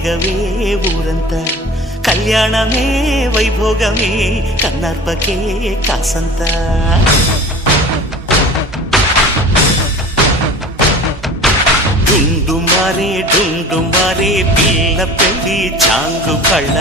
రేగవే ఊరంతా కళ్యాణమే వైభోగమే కన్నార్పకే కాసంత డుండు మారే పిల్ల పెళ్ళి చాంగు కళ్ళ